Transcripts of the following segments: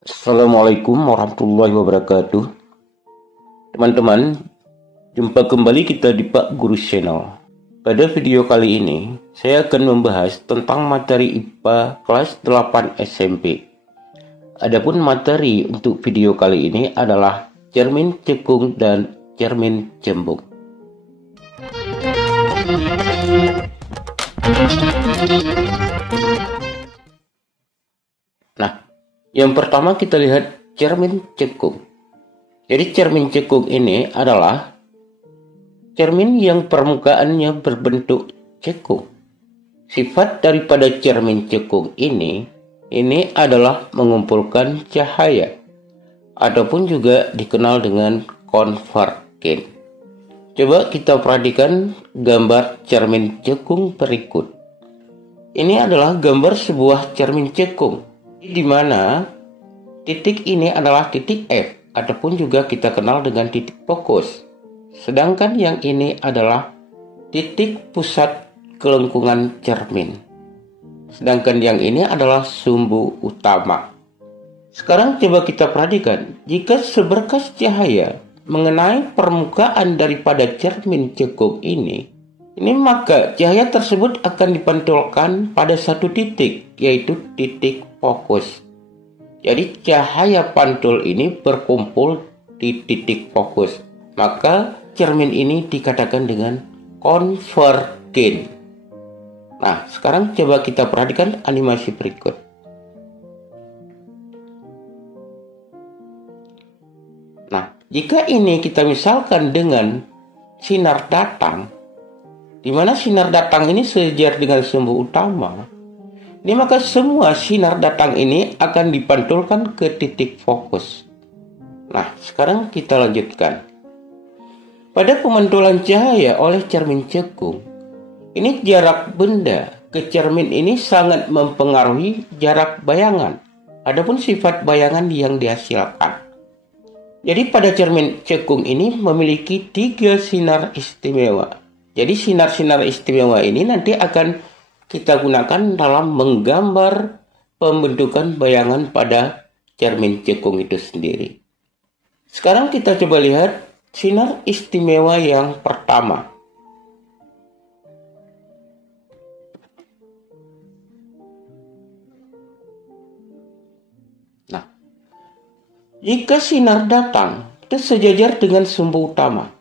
Assalamualaikum warahmatullahi wabarakatuh. Teman-teman, jumpa kembali kita di Pak Guru Channel. Pada video kali ini, saya akan membahas tentang materi IPA kelas 8 SMP. Adapun materi untuk video kali ini adalah cermin cekung dan cermin cembung. Nah, yang pertama kita lihat cermin cekung. Jadi cermin cekung ini adalah cermin yang permukaannya berbentuk cekung. Sifat daripada cermin cekung ini adalah mengumpulkan cahaya ataupun juga dikenal dengan konvergen. Coba kita perhatikan gambar cermin cekung berikut. Ini adalah gambar sebuah cermin cekung, di mana titik ini adalah titik F ataupun juga kita kenal dengan titik fokus. Sedangkan yang ini adalah titik pusat kelengkungan cermin. Sedangkan yang ini adalah sumbu utama. Sekarang coba kita perhatikan, jika seberkas cahaya mengenai permukaan daripada cermin cekung ini maka cahaya tersebut akan dipantulkan pada satu titik, yaitu titik fokus. Jadi cahaya pantul ini berkumpul di titik fokus. Maka cermin ini dikatakan dengan konvergen. Nah, sekarang coba kita perhatikan animasi berikut. Nah, jika ini kita misalkan dengan sinar datang, di mana sinar datang ini sejajar dengan sumbu utama, maka semua sinar datang ini akan dipantulkan ke titik fokus. Nah, sekarang kita lanjutkan. Pada pemantulan cahaya oleh cermin cekung, ini jarak benda ke cermin ini sangat mempengaruhi jarak bayangan, adapun sifat bayangan yang dihasilkan. Jadi pada cermin cekung ini memiliki 3 sinar istimewa. Jadi sinar-sinar istimewa ini nanti akan kita gunakan dalam menggambar pembentukan bayangan pada cermin cekung itu sendiri. Sekarang kita coba lihat sinar istimewa yang pertama. Nah, jika sinar datang itu sejajar dengan sumbu utama.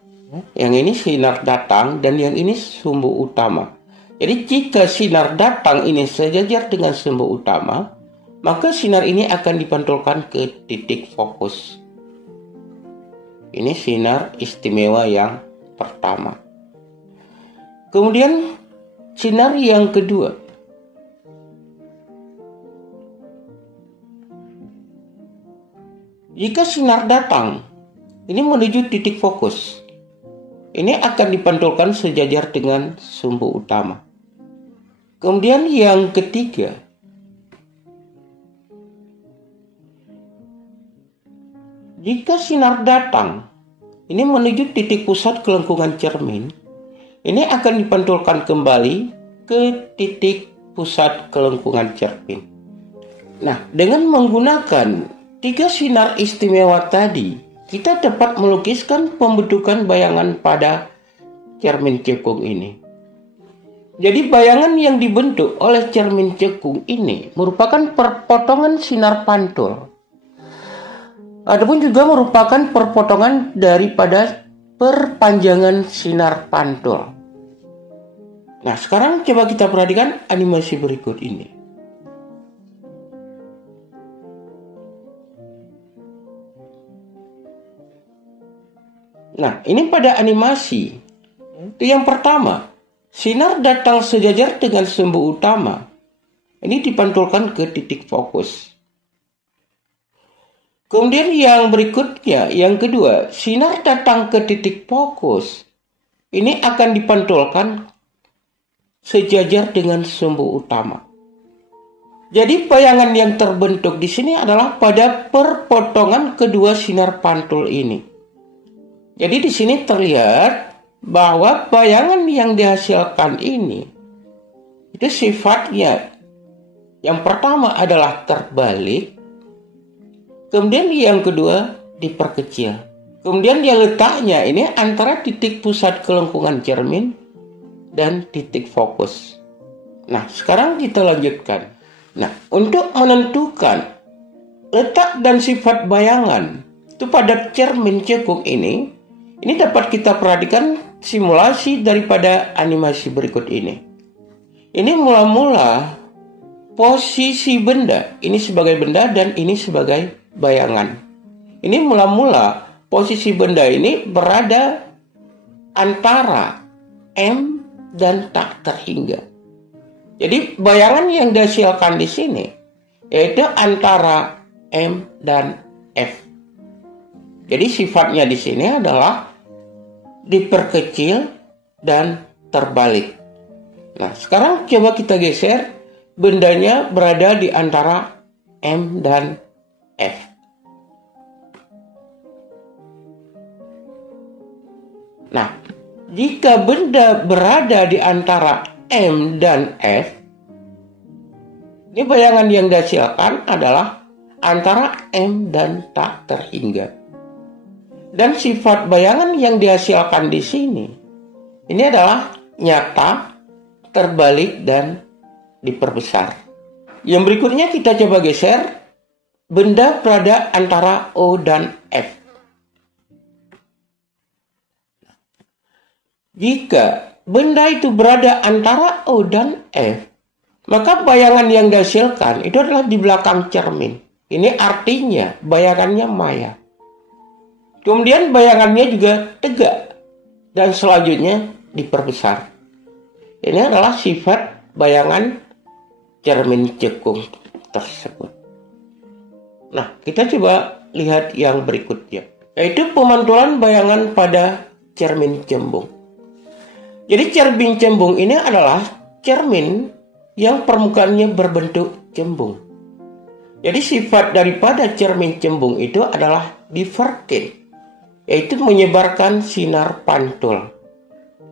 Yang ini sinar datang dan yang ini sumbu utama. Jadi jika sinar datang ini sejajar dengan sumbu utama, maka sinar ini akan dipantulkan ke titik fokus. Ini sinar istimewa yang pertama. Kemudian sinar yang kedua. Jika sinar datang ini menuju titik fokus, ini akan dipantulkan sejajar dengan sumbu utama. Kemudian yang ketiga, jika sinar datang ini menuju titik pusat kelengkungan cermin, ini akan dipantulkan kembali ke titik pusat kelengkungan cermin. Nah, dengan menggunakan 3 sinar istimewa tadi, kita dapat melukiskan pembentukan bayangan pada cermin cekung ini. Jadi bayangan yang dibentuk oleh cermin cekung ini merupakan perpotongan sinar pantul. Adapun juga merupakan perpotongan daripada perpanjangan sinar pantul. Nah, sekarang coba kita perhatikan animasi berikut ini. Nah, ini pada animasi. Itu yang pertama, sinar datang sejajar dengan sumbu utama. Ini dipantulkan ke titik fokus. Kemudian yang berikutnya, yang kedua, sinar datang ke titik fokus. Ini akan dipantulkan sejajar dengan sumbu utama. Jadi bayangan yang terbentuk di sini adalah pada perpotongan kedua sinar pantul ini. Jadi di sini terlihat bahwa bayangan yang dihasilkan ini itu sifatnya yang pertama adalah terbalik, Kemudian yang kedua diperkecil. Kemudian dia letaknya ini antara titik pusat kelengkungan cermin dan titik fokus. Nah, sekarang kita lanjutkan. Nah, untuk menentukan letak dan sifat bayangan itu pada cermin cekung ini dapat kita perhatikan simulasi daripada animasi berikut ini. Ini mula-mula posisi benda, ini sebagai benda dan ini sebagai bayangan. Ini mula-mula posisi benda ini berada antara M dan tak terhingga. Jadi bayangan yang dihasilkan di sini yaitu antara M dan F. Jadi sifatnya di sini adalah diperkecil dan terbalik. Nah, sekarang coba kita geser, bendanya berada di antara M dan F. Nah, jika benda berada di antara M dan F, ini bayangan yang dihasilkan adalah antara M dan tak terhingga. Dan sifat bayangan yang dihasilkan di sini, ini adalah nyata, terbalik, dan diperbesar. Yang berikutnya kita coba geser, benda berada antara O dan F. Jika benda itu berada antara O dan F, maka bayangan yang dihasilkan itu adalah di belakang cermin. Ini artinya bayangannya maya. Kemudian bayangannya juga tegak dan selanjutnya diperbesar. Ini adalah sifat bayangan cermin cekung tersebut. Nah, kita coba lihat yang berikutnya, yaitu pemantulan bayangan pada cermin cembung. Jadi cermin cembung ini adalah cermin yang permukaannya berbentuk cembung. Jadi sifat daripada cermin cembung itu adalah divergen, yaitu menyebarkan sinar pantul.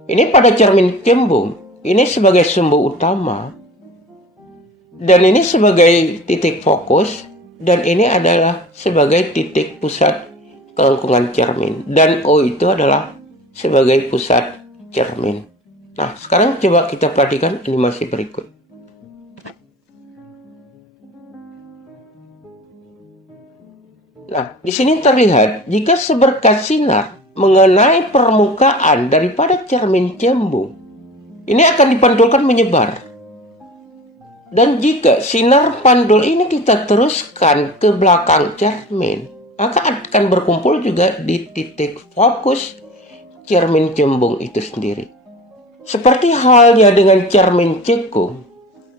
Ini pada cermin cembung, ini sebagai sumbu utama, dan ini sebagai titik fokus, dan ini adalah sebagai titik pusat kelengkungan cermin, dan O itu adalah sebagai pusat cermin. Nah, sekarang coba kita perhatikan animasi berikut. Nah, di sini terlihat jika seberkas sinar mengenai permukaan daripada cermin cembung, ini akan dipantulkan menyebar. Dan jika sinar pantul ini kita teruskan ke belakang cermin, maka akan berkumpul juga di titik fokus cermin cembung itu sendiri. Seperti halnya dengan cermin cekung,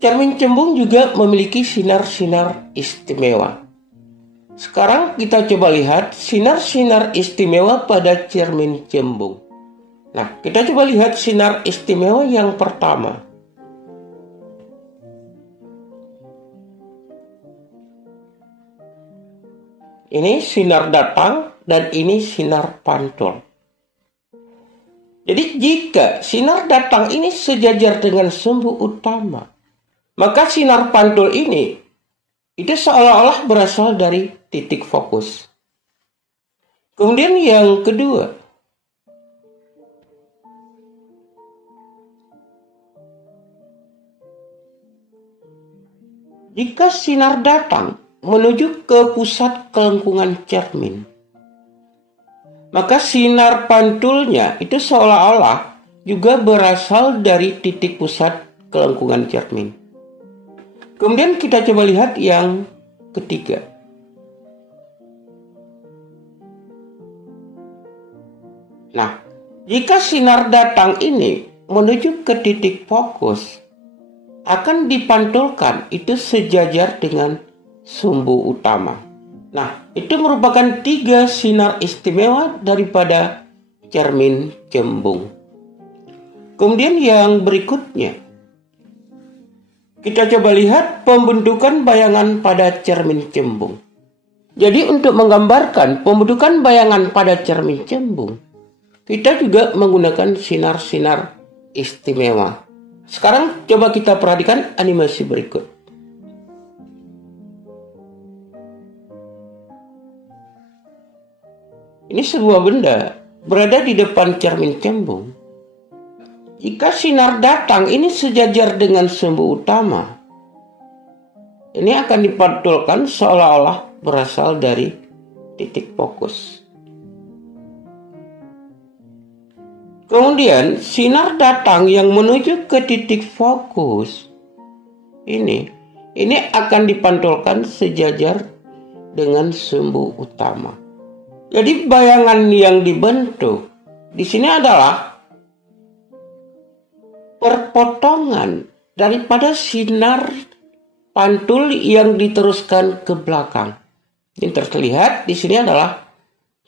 cermin cembung juga memiliki sinar-sinar istimewa. Sekarang kita coba lihat sinar-sinar istimewa pada cermin cembung. Nah, kita coba lihat sinar istimewa yang pertama. Ini sinar datang dan ini sinar pantul. Jadi jika sinar datang ini sejajar dengan sumbu utama, maka sinar pantul ini itu seolah-olah berasal dari titik fokus. Kemudian yang kedua, jika sinar datang menuju ke pusat kelengkungan cermin, maka sinar pantulnya itu seolah-olah juga berasal dari titik pusat kelengkungan cermin. Kemudian kita coba lihat yang ketiga. Nah, jika sinar datang ini menuju ke titik fokus, akan dipantulkan itu sejajar dengan sumbu utama. Nah, itu merupakan 3 sinar istimewa daripada cermin cembung. Kemudian yang berikutnya, kita coba lihat pembentukan bayangan pada cermin cembung. Jadi untuk menggambarkan pembentukan bayangan pada cermin cembung, kita juga menggunakan sinar-sinar istimewa. Sekarang coba kita perhatikan animasi berikut. Ini sebuah benda berada di depan cermin cembung. Jika sinar datang ini sejajar dengan sumbu utama, ini akan dipantulkan seolah-olah berasal dari titik fokus. Kemudian sinar datang yang menuju ke titik fokus ini akan dipantulkan sejajar dengan sumbu utama. Jadi bayangan yang dibentuk di sini adalah perpotongan daripada sinar pantul yang diteruskan ke belakang. Yang terlihat di sini adalah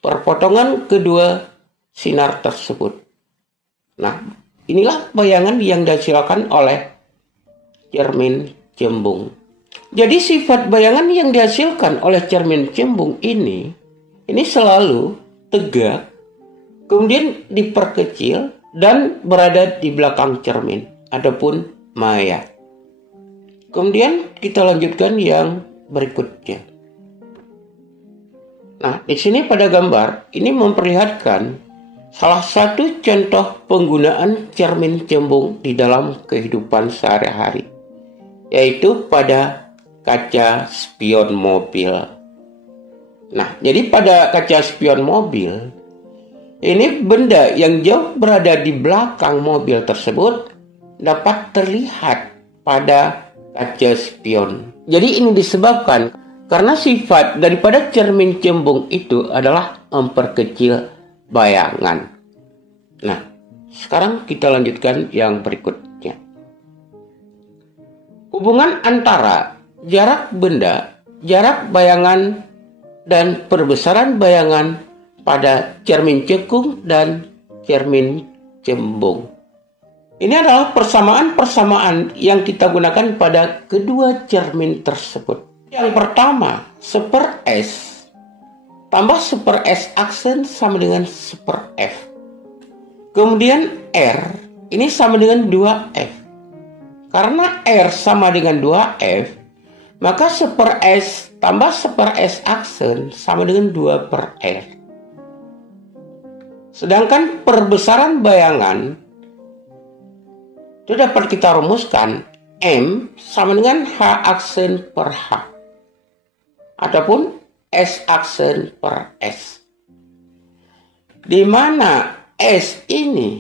perpotongan kedua sinar tersebut. Nah, inilah bayangan yang dihasilkan oleh cermin cembung. Jadi sifat bayangan yang dihasilkan oleh cermin cembung ini selalu tegak, kemudian diperkecil dan berada di belakang cermin. Adapun maya. Kemudian kita lanjutkan yang berikutnya. Nah, di sini pada gambar ini memperlihatkan salah satu contoh penggunaan cermin cembung di dalam kehidupan sehari-hari, yaitu pada kaca spion mobil. Nah, jadi pada kaca spion mobil, ini benda yang jauh berada di belakang mobil tersebut dapat terlihat pada kaca spion. Jadi ini disebabkan karena sifat daripada cermin cembung itu adalah memperkecil bayangan. Nah, sekarang kita lanjutkan yang berikutnya. Hubungan antara jarak benda, jarak bayangan, dan perbesaran bayangan pada cermin cekung dan cermin cembung. Ini adalah persamaan-persamaan yang kita gunakan pada kedua cermin tersebut. Yang pertama, super S tambah super S aksen sama dengan super F. Kemudian R ini sama dengan 2F. Karena R sama dengan 2F, maka super S tambah super S aksen sama dengan 2 per R. Sedangkan perbesaran bayangan itu dapat kita rumuskan M sama dengan H aksen per H. Adapun S aksen per S, di mana S ini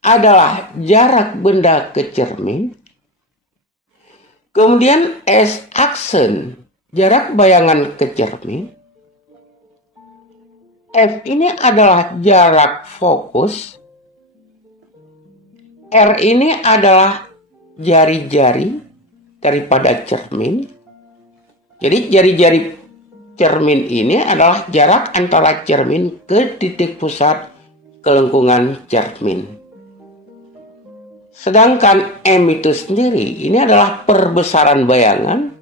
adalah jarak benda ke cermin, kemudian S aksen jarak bayangan ke cermin, F ini adalah jarak fokus, R ini adalah jari-jari daripada cermin. Jadi jari-jari cermin ini adalah jarak antara cermin ke titik pusat kelengkungan cermin. Sedangkan M itu sendiri ini adalah perbesaran bayangan,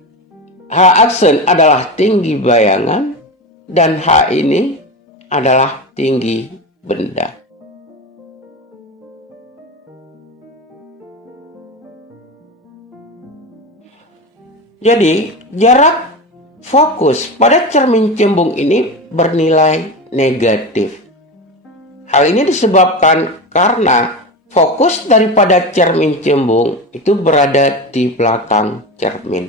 H aksen adalah tinggi bayangan, dan H ini adalah tinggi benda. Jadi jarak fokus pada cermin cembung ini bernilai negatif. Hal ini disebabkan karena fokus daripada cermin cembung itu berada di belakang cermin.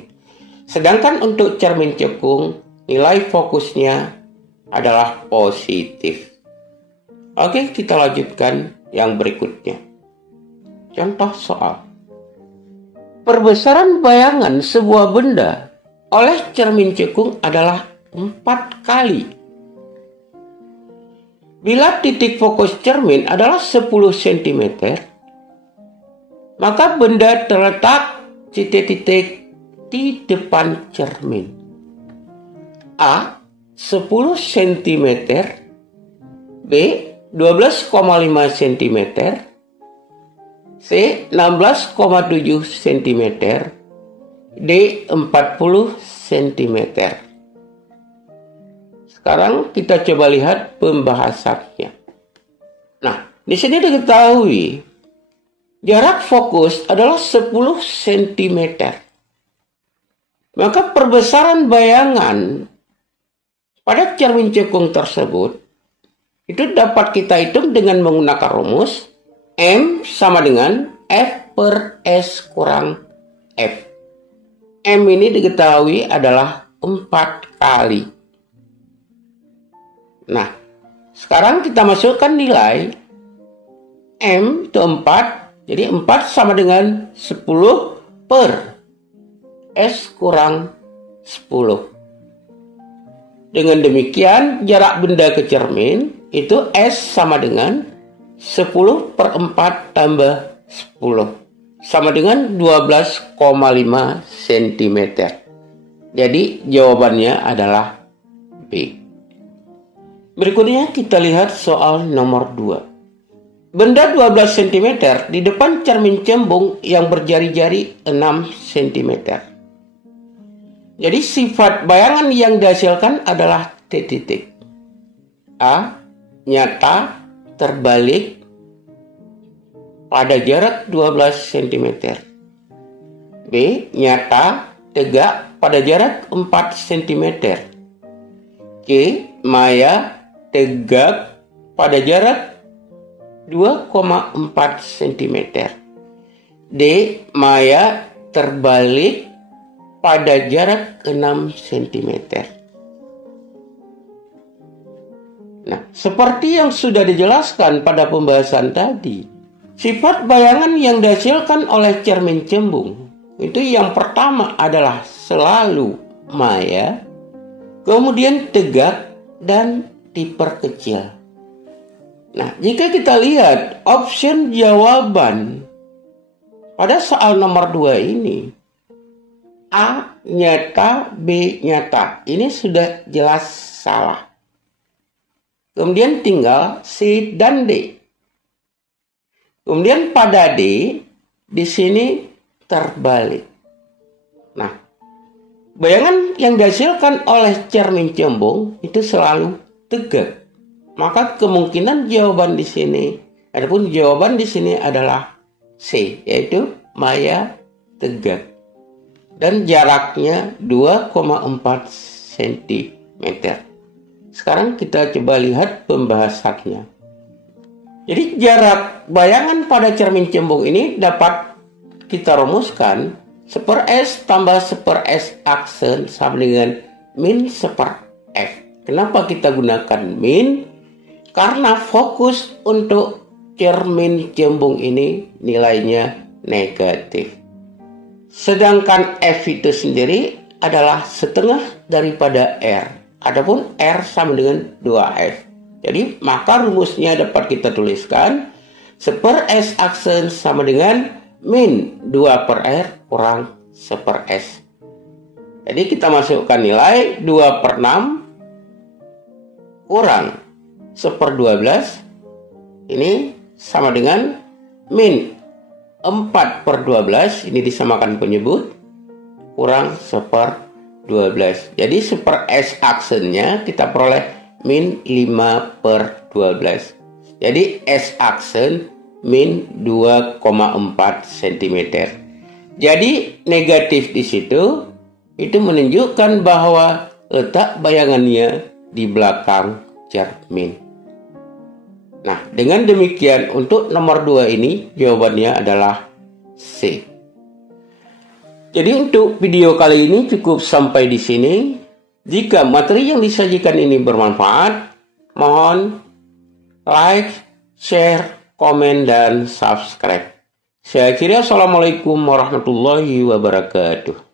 Sedangkan untuk cermin cekung, nilai fokusnya adalah positif. Oke, kita lanjutkan yang berikutnya. Contoh soal. Perbesaran bayangan sebuah benda oleh cermin cekung adalah 4 kali. Bila titik fokus cermin adalah 10 cm, maka benda terletak titik-titik di depan cermin. A. 10 cm, B. 12,5 cm, C. 16,7 cm, D. 40 cm. Sekarang kita coba lihat pembahasannya. Nah, di sini diketahui jarak fokus adalah 10 cm. Maka perbesaran bayangan pada cermin cekung tersebut Itu dapat kita hitung dengan menggunakan rumus M sama dengan F per S kurang F. M ini diketahui adalah 4 kali. Nah, sekarang kita masukkan nilai M itu 4. Jadi 4 sama dengan 10 per S kurang 10. Dengan demikian, jarak benda ke cermin itu S sama dengan 10 per 4 tambah 10. Sama dengan 12,5 cm. Jadi jawabannya adalah B. Berikutnya kita lihat soal nomor 2. Benda 12 cm di depan cermin cembung yang berjari-jari 6 cm. Jadi sifat bayangan yang dihasilkan adalah T titik. A. Nyata terbalik pada jarak 12 cm. B. Nyata tegak pada jarak 4 cm. C. Maya tegak pada jarak 2,4 cm. D. Maya terbalik pada jarak 6 cm. Nah, seperti yang sudah dijelaskan pada pembahasan tadi, sifat bayangan yang dihasilkan oleh cermin cembung itu yang pertama adalah selalu maya, kemudian tegak dan diperkecil. Nah, jika kita lihat option jawaban pada soal nomor 2 ini, A nyata, B nyata. Ini sudah jelas salah. Kemudian tinggal C dan D. Kemudian pada D, di sini terbalik. Nah, bayangan yang dihasilkan oleh cermin cembung itu selalu tegak. Maka kemungkinan jawaban di sini, adapun jawaban di sini adalah C, yaitu maya tegak. Dan jaraknya 2,4 cm. Sekarang kita coba lihat pembahasannya. Jadi jarak bayangan pada cermin cembung ini dapat kita rumuskan 1/S tambah 1/S aksen sama dengan min 1/F. Kenapa kita gunakan min? Karena fokus untuk cermin cembung ini nilainya negatif. Sedangkan F itu sendiri adalah setengah daripada R. Adapun R sama dengan 2F. Jadi maka rumusnya dapat kita tuliskan 1/S aksen sama dengan min 2 per R kurang 1/S. Jadi kita masukkan nilai 2 per 6 kurang 1/12. Ini sama dengan min 4 per 12, ini disamakan penyebut, kurang 1/12. Jadi 1/S aksennya kita peroleh min 5 per 12. Jadi S aksen min 2,4 cm. Jadi negatif di situ, itu menunjukkan bahwa letak bayangannya di belakang cermin. Nah, dengan demikian untuk nomor 2 ini jawabannya adalah C. Jadi untuk video kali ini cukup sampai di sini. Jika materi yang disajikan ini bermanfaat, mohon like, share, komen, dan subscribe. Saya akhiri, assalamualaikum warahmatullahi wabarakatuh.